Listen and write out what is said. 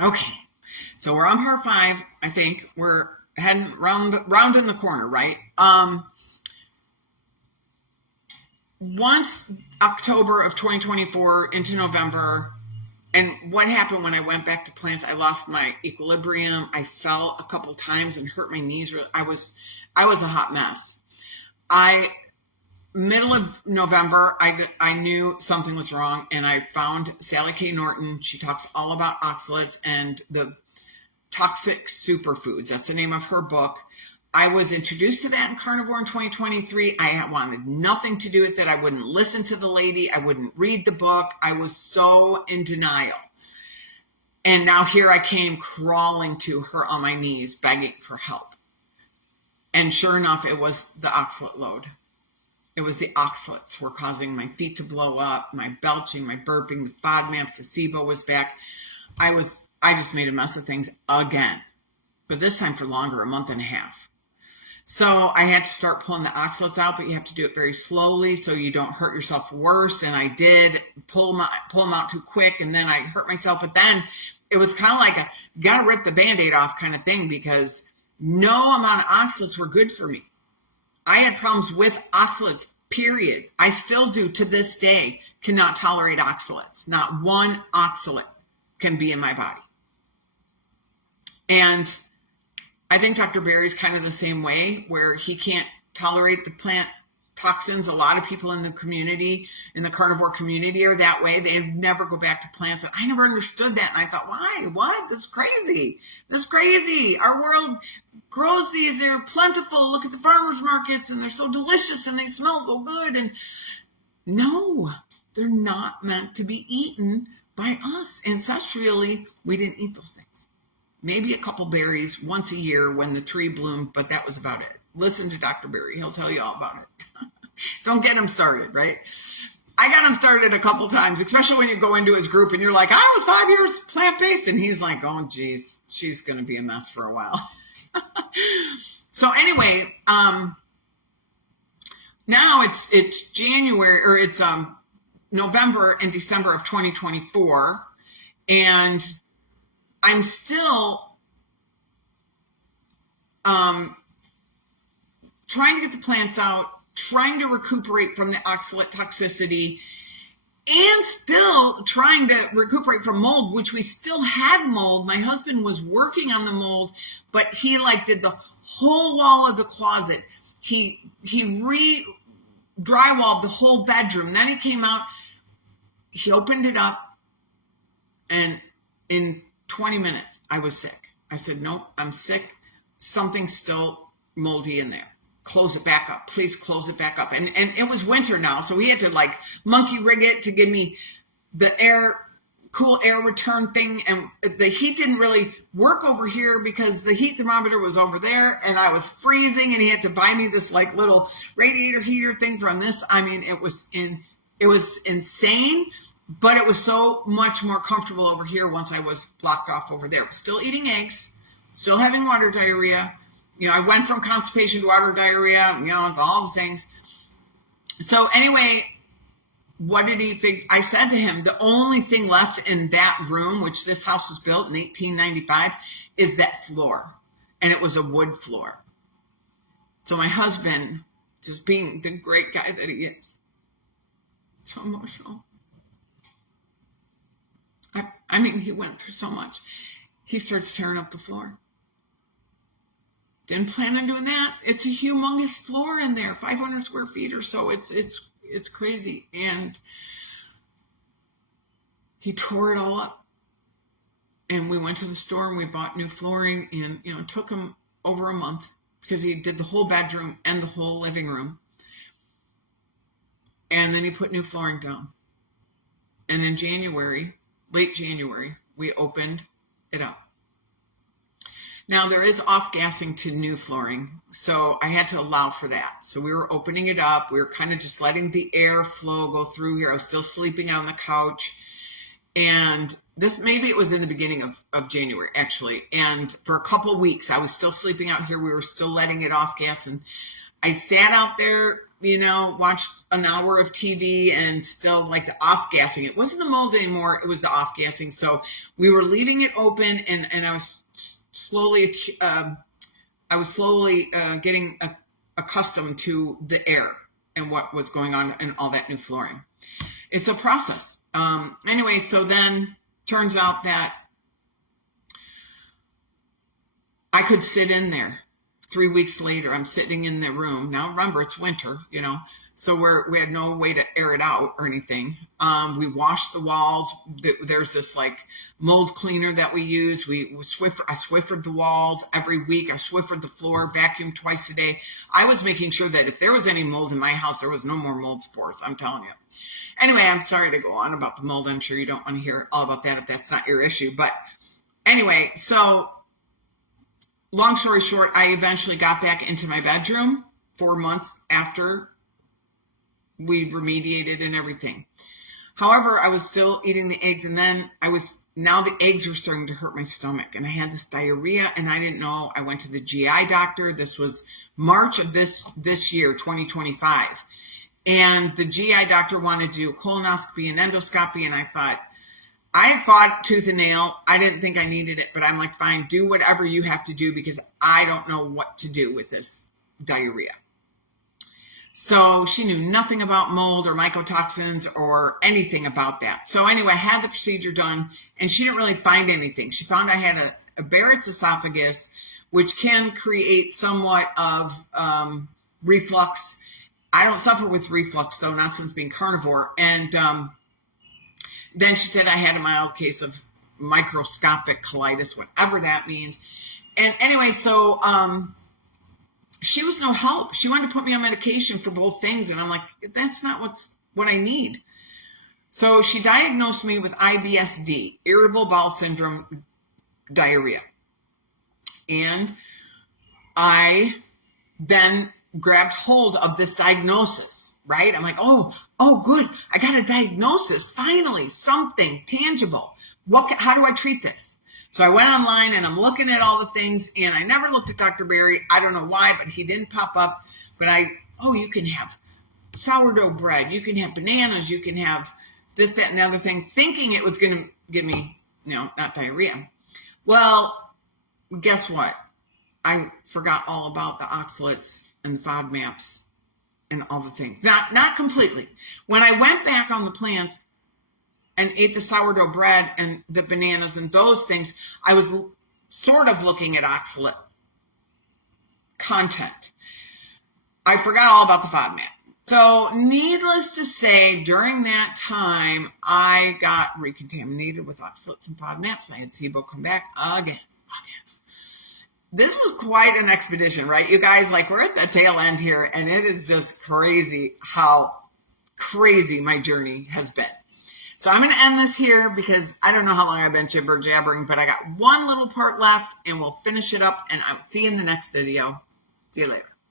Okay. So we're on part five. I think we're heading round in the corner, right? Once October of 2024 into November, and what happened when I went back to plants? I lost my equilibrium. I fell a couple times and hurt my knees. I was a hot mess. I Middle of November, I knew something was wrong, and I found Sally K. Norton. She talks all about oxalates and the toxic superfoods. That's the name of her book. I was introduced to that in Carnivore in 2023. I wanted nothing to do with it. I wouldn't listen to the lady. I wouldn't read the book. I was so in denial. And now here I came crawling to her on my knees, begging for help. And sure enough, it was the oxalate load. It was the oxalates were causing my feet to blow up, my belching, my burping, the FODMAPs, the SIBO was back. I just made a mess of things again, but this time for longer, a month and a half. So I had to start pulling the oxalates out, but you have to do it very slowly so you don't hurt yourself worse. And I did pull them out too quick, and then I hurt myself. But then it was kind of like a got to rip the Band-Aid off kind of thing, because no amount of oxalates were good for me. I had problems with oxalates, period. I still do to this day, cannot tolerate oxalates. Not one oxalate can be in my body. And I think Dr. Berry's kind of the same way, where he can't tolerate the plant toxins. A lot of people in the community, in the carnivore community, are that way. They never go back to plants. And I never understood that. And I thought, why? What? This is crazy. This is crazy. Our world grows these. They're plentiful. Look at the farmers markets, and they're so delicious, and they smell so good. And no, they're not meant to be eaten by us. Ancestrally, we didn't eat those things. Maybe a couple berries once a year when the tree bloomed, but that was about it. Listen to Dr. Berry. He'll tell you all about it. Don't get him started, right? I got him started a couple times, especially when you go into his group and you're like, I was 5 years plant-based. And he's like, oh, geez, she's going to be a mess for a while. So anyway, now it's January, or it's November and December of 2024. And I'm still trying to get the plants out, trying to recuperate from the oxalate toxicity, and still trying to recuperate from mold, which we still had mold. My husband was working on the mold, but he did the whole wall of the closet. He drywalled the whole bedroom. Then he came out, he opened it up, and in 20 minutes, I was sick. I said, nope, I'm sick. Something's still moldy in there. Close it back up. Please close it back up. And it was winter now, so we had to monkey rig it to give me the cool air return thing. And the heat didn't really work over here because the heat thermometer was over there, and I was freezing, and he had to buy me this little radiator heater thing from this. I mean, it was insane. But it was so much more comfortable over here once I was blocked off over there. Still eating eggs, still having water diarrhea. I went from constipation to water diarrhea, all the things. So anyway, what did he think? I said to him, the only thing left in that room, which this house was built in 1895, is that floor. And it was a wood floor. So my husband, just being the great guy that he is, so emotional. I mean, he went through so much. He starts tearing up the floor. Didn't plan on doing that. It's a humongous floor in there, 500 square feet or so. It's crazy. And he tore it all up. And we went to the store and we bought new flooring, and it took him over a month because he did the whole bedroom and the whole living room. And then he put new flooring down. And in late January, we opened it up. Now, there is off-gassing to new flooring, so I had to allow for that. So we were opening it up. We were kind of just letting the air flow go through here. I was still sleeping on the couch. And maybe it was in the beginning of January, actually. And for a couple of weeks, I was still sleeping out here. We were still letting it off gas. And I sat out there watched an hour of TV and still like the off-gassing. It wasn't the mold anymore. It was the off-gassing. So we were leaving it open, and I was slowly getting accustomed to the air and what was going on and all that new flooring. It's a process. Anyway, so then turns out that I could sit in there. 3 weeks later, I'm sitting in the room. Now, remember, it's winter, so we had no way to air it out or anything. We washed the walls. There's this like mold cleaner that we use. I Swiffered the walls every week. I Swiffered the floor, vacuumed twice a day. I was making sure that if there was any mold in my house, there was no more mold spores. I'm telling you. Anyway, I'm sorry to go on about the mold. I'm sure you don't want to hear all about that if that's not your issue. But anyway, so long story short, I eventually got back into my bedroom 4 months after we remediated and everything. However, I was still eating the eggs, and then now the eggs were starting to hurt my stomach, and I had this diarrhea, and I didn't know. I went to the GI doctor. This was March of this year, 2025. And the GI doctor wanted to do a colonoscopy and endoscopy, and I fought tooth and nail. I didn't think I needed it, but I'm like, fine, do whatever you have to do because I don't know what to do with this diarrhea. So she knew nothing about mold or mycotoxins or anything about that. So anyway, I had the procedure done, and she didn't really find anything. She found I had a Barrett's esophagus, which can create somewhat of reflux. I don't suffer with reflux, though, not since being carnivore. And then she said I had a mild case of microscopic colitis, whatever that means. And anyway, so she was no help. She wanted to put me on medication for both things. And I'm like, that's not what I need. So she diagnosed me with IBSD, irritable bowel syndrome, diarrhea. And I then grabbed hold of this diagnosis, right? I'm like, oh, good. I got a diagnosis. Finally, something tangible. How do I treat this? So I went online and I'm looking at all the things, and I never looked at Dr. Berry. I don't know why, but he didn't pop up. But you can have sourdough bread. You can have bananas. You can have this, that, and the other thing, thinking it was going to give me, not diarrhea. Well, guess what? I forgot all about the oxalates and FODMAPs and all the things. Not completely. When I went back on the plants and ate the sourdough bread and the bananas and those things, I was sort of looking at oxalate content. I forgot all about the FODMAP. So needless to say, during that time, I got recontaminated with oxalates and FODMAPs. I had SIBO come back again. This was quite an expedition, right? You guys, we're at the tail end here, and it is just crazy how crazy my journey has been. So I'm going to end this here because I don't know how long I've been jabbering, but I got one little part left, and we'll finish it up, and I'll see you in the next video. See you later.